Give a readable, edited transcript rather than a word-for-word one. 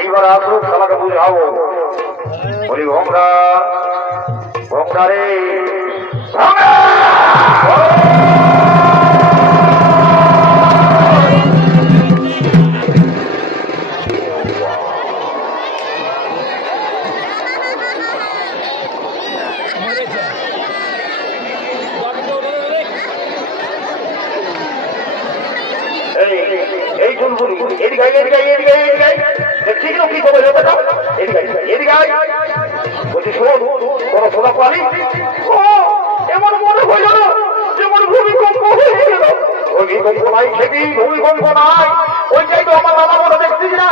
এইবার আসুক খেলাকে বুঝাবো। বলি ভোমরা ভোমরা রে এই চুলগুলি এদিকে এদিকে এদিকে এদিকে দেখছি কিনা কি খবর ব্যাপারটা এদিকে এদিকে বলছি শোন কোনো শোনা পালি এমন মনে হইল না যেমন ভূমিকম্প হয়ে গেল। ওই ভূমিকম্প নাই সেটি ভূমিকম্প নাই ওইটাই তো আমার বাবা মনে দেখছি না